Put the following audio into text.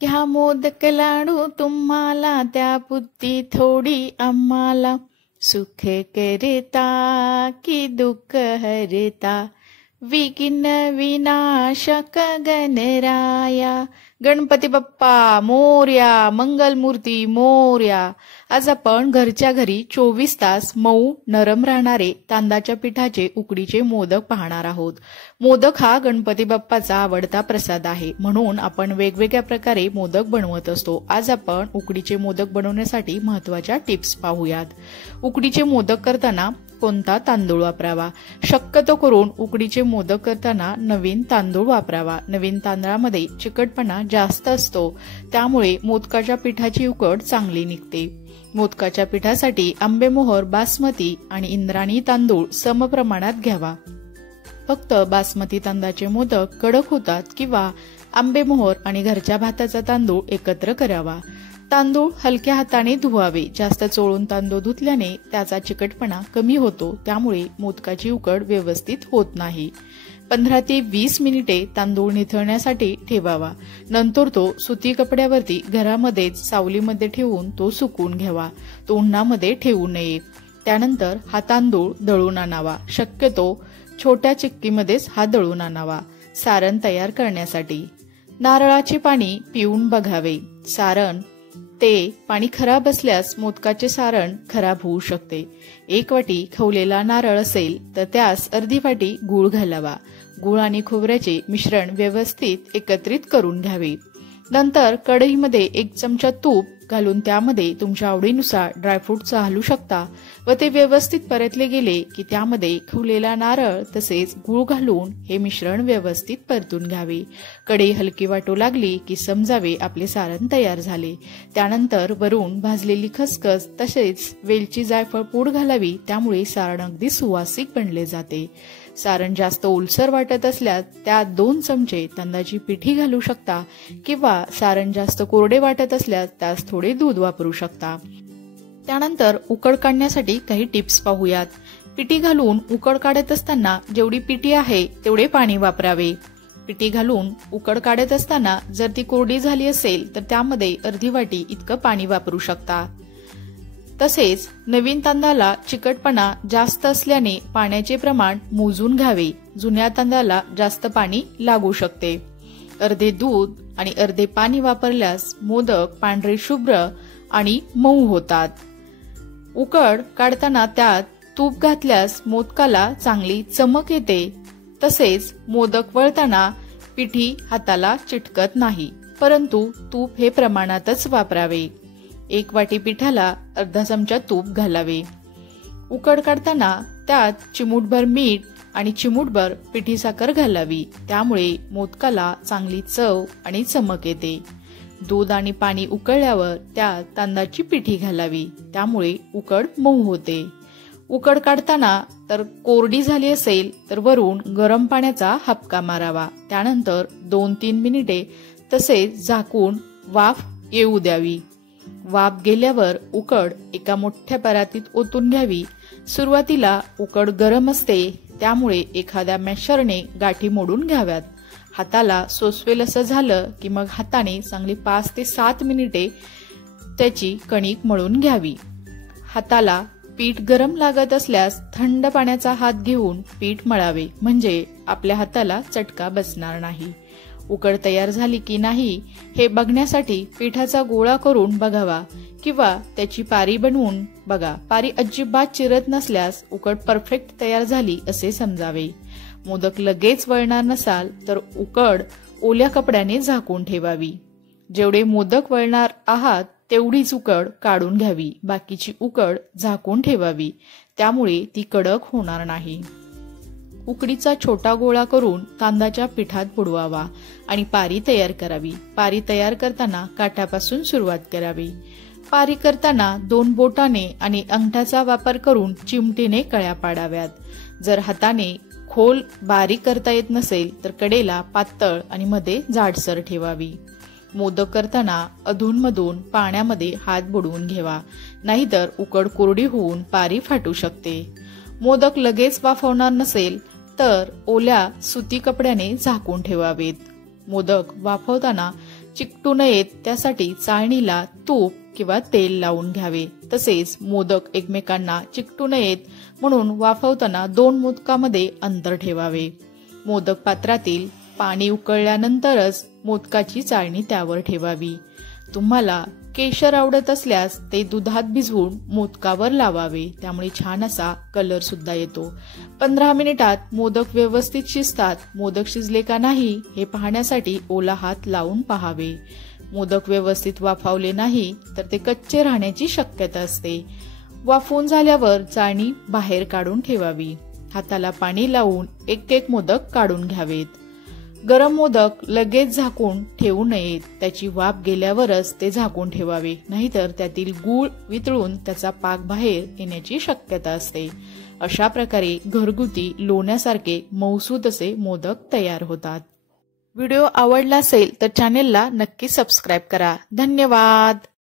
घ्या मोदक लाडू तुम्हाला, त्या बुद्धी थोडी आम्हाला. सुख करता की दुःख हरता, विघ्न विनाशक गणराया. गणपती बाप्पा मोरया, मंगलमूर्ती मोरया. आज आपण घरच्या घरी 24 तास मऊ नरम राहणारे तांदळाच्या पिठाचे उकडीचे मोदक पाहणार आहोत. मोदक हा गणपती बाप्पाचा आवडता प्रसाद आहे, म्हणून आपण वेगवेगळ्या प्रकारे मोदक बनवत असतो. आज आपण उकडीचे मोदक बनवण्यासाठी महत्त्वाच्या टिप्स पाहूयात. उकडीचे मोदक करताना कोणता तांदूळ वापरावा? शक्यतो करून उकडीचे मोदक करताना नवीन तांदूळ वापरावा. नवीन तांदळामध्ये चिकटपणा जास्त असतो, त्यामुळे मोदकाच्या पिठाची उकड चांगली निघते. मोदकाच्या पिठासाठी आंबेमोहोर, बासमती आणि इंद्रायणी तांदूळ समप्रमाणात घ्यावा. फक्त बासमती तांदळाचे मोदक कडक होतात किंवा आंबेमोहोर आणि घरच्या भाताचा तांदूळ एकत्र करावा. तांदूळ हलक्या हाताने धुवावे. जास्त चोळून तांदूळ धुतल्याने त्याचा चिकटपणा कमी होतो, त्यामुळे मोदकाची उकड व्यवस्थित होत नाही. 15 ते 20 मिनिटे तांदूळ निथळण्यासाठी ठेवावा. नंतर तो सुती कपड्यावरती घरामध्येच सावलीमध्ये ठेवून तो सुकवून घ्यावा. तो उन्हामध्ये ठेवू नये. त्यानंतर हा तांदूळ दळून आणावा. शक्यतो छोट्या चिक्कीमध्येच हा दळून आणावा. सारण तयार करण्यासाठी नारळाचे पाणी पिऊन बघावे. सारण ते पाणी खराब असल्यास मोदकाचे सारण खराब होऊ शकते. 1 वाटी खवलेला नारळ असेल तर त्यास अर्धी वाटी गूळ घालावा. गूळ आणि खोबऱ्याचे मिश्रण व्यवस्थित एकत्रित करून घ्यावे. नंतर कढईमध्ये 1 चमचा तूप घालून त्यामध्ये तुमच्या आवडीनुसार ड्रायफ्रूट घालू शकता व ते व्यवस्थित परतले गेले की त्यामध्ये खवलेला नारळ तसेच गूळ घालून हे मिश्रण व्यवस्थित परतून घ्यावे. कढई हलकी वाटू लागली की समजावे आपले सारण तयार झाले. त्यानंतर वरून भाजलेली खसखस तसेच वेलची, जायफळ पूड घालावी. त्यामुळे सारण अगदी सुवासिक बनले जाते. सारण जास्त ओलसर वाटत असल्यास त्यात 2 चमचे तांदळाची पिठी घालू शकता किंवा सारण जास्त कोरडे वाटत असल्यास त्यास थोडे दूध वापरू शकता. त्यानंतर उकड काढण्यासाठी काही टिप्स पाहूयात. पिठी घालून उकड काढत असताना जेवढी पिठी आहे तेवढे पाणी वापरावे. पिठी घालून उकड काढत असताना जर ती कोरडी झाली असेल तर त्यामध्ये अर्धी वाटी इतकं पाणी वापरू शकता. तसेच नवीन तांदळाला चिकटपणा जास्त असल्याने पाण्याचे प्रमाण मोजून घ्यावे. जुन्या तांदळाला जास्त पाणी लागू शकते. अर्धे दूध आणि अर्धे पाणी वापरल्यास मोदक पांढरे शुभ्र आणि मऊ होतात. उकड काढताना त्यात तूप घातल्यास मोदकाला चांगली चमक येते. तसेच मोदक वळताना पिठी हाताला चिटकत नाही, परंतु तूप हे प्रमाणातच वापरावे. 1 वाटी पिठाला अर्धा चमचा तूप घालावे. उकड काढताना त्यात चिमूटभर मीठ आणि चिमूटभर पिठी साखर घालावी. त्यामुळे मोदकाला चांगली चव आणि चमक येते. दूध आणि पाणी उकळल्यावर त्यात तांदळाची पिठी घालावी. त्यामुळे उकड मऊ होते. उकड काढताना तर कोरडी झाली असेल तर वरून गरम पाण्याचा हबका मारावा. त्यानंतर 2-3 मिनिटे तसेच झाकून वाफ येऊ द्यावी. वाफ गेल्यावर उकड एका मोठ्या परातीत ओतून घ्यावी. सुरुवातीला उकड गरम असते, त्यामुळे एखाद्या मॅशरने गाठी मोडून घ्याव्यात. हाताला सोसवेल असं झालं की मग हाताने चांगली 5 ते 7 मिनिटे त्याची कणिक मळून घ्यावी. हाताला पीठ गरम लागत असल्यास थंड पाण्याचा हात घेऊन पीठ मळावे, म्हणजे आपल्या हाताला चटका बसणार नाही. उकड तयार झाली की नाही हे बघण्यासाठी पिठाचा गोळा करून बघावा किंवा त्याची पारी बनवून बघा. पारी अजिबात चिरत नसल्यास उकड परफेक्ट तयार झाली असे समजावे. मोदक लगेच वळणार नसाल तर उकड ओल्या कपड्याने झाकून ठेवावी. जेवढे मोदक वळणार आहात तेवढीच उकड काढून घ्यावी. बाकीची उकड झाकून ठेवावी, त्यामुळे ती कडक होणार नाही. उकडीचा छोटा गोळा करून तांदळाच्या पिठात बुडवावा आणि पारी तयार करावी. पारी तयार करताना काठापासून सुरुवात करावी. पारी करताना 2 बोटाने आणि अंगठाचा वापर करून चिमटीने कळ्या पाडाव्यात. जर हाताने खोल बारीक करता येत नसेल तर कडेला पातळ आणि मध्ये जाडसर ठेवावी. मोदक करताना अधूनमधून पाण्यामध्ये हात बुडवून घ्यावा, नाहीतर उकड कोरडी होऊन पारी फाटू शकते. मोदक लगेच वाफवणार नसेल तर ओल्या सुती कपड्याने झाकून ठेवावेत. मोदक वाफवताना चिकटू नयेत त्यासाठी चाळणीला तूप किंवा तेल लावून घ्यावे। तसेच मोदक एकमेकांना चिकटू नयेत म्हणून वाफवताना 2 मोदकामध्ये अंतर ठेवावे। मोदक पात्रातील पाणी उकळल्यानंतरच मोदकाची चाळणी त्यावर ठेवावी। तुम्हाला केशर आवडत असल्यास ते दुधात भिजवून मोदकावर लावावे, त्यामुळे छान असा कलर सुद्धा येतो। 15 मिनिटात मोदक व्यवस्थित शिजतात। मोदक शिजले का नाही हे पाहण्यासाठी ओला हात लावून पाहावे। मोदक व्यवस्थित वाफावले नाही तर ते कच्चे राहण्याची शक्यता असते। वाफवून झाल्यावर चाळणी बाहेर काढून ठेवावी। हाताला पाणी लावून एक मोदक काढून घ्यावेत। गरम मोदक लगेच झाकून ठेवू नयेत, त्याची वाफ गेल्यावरच ते झाकून ठेवावे, नाहीतर त्यातील गूळ वितळून त्याचा पाक बाहेर येण्याची शक्यता असते। अशा प्रकारे घरगुती लोण्यासारखे मऊसूत असे मोदक तयार होतात। व्हिडिओ आवडला असेल तर चॅनेलला नक्की सबस्क्राईब करा। धन्यवाद।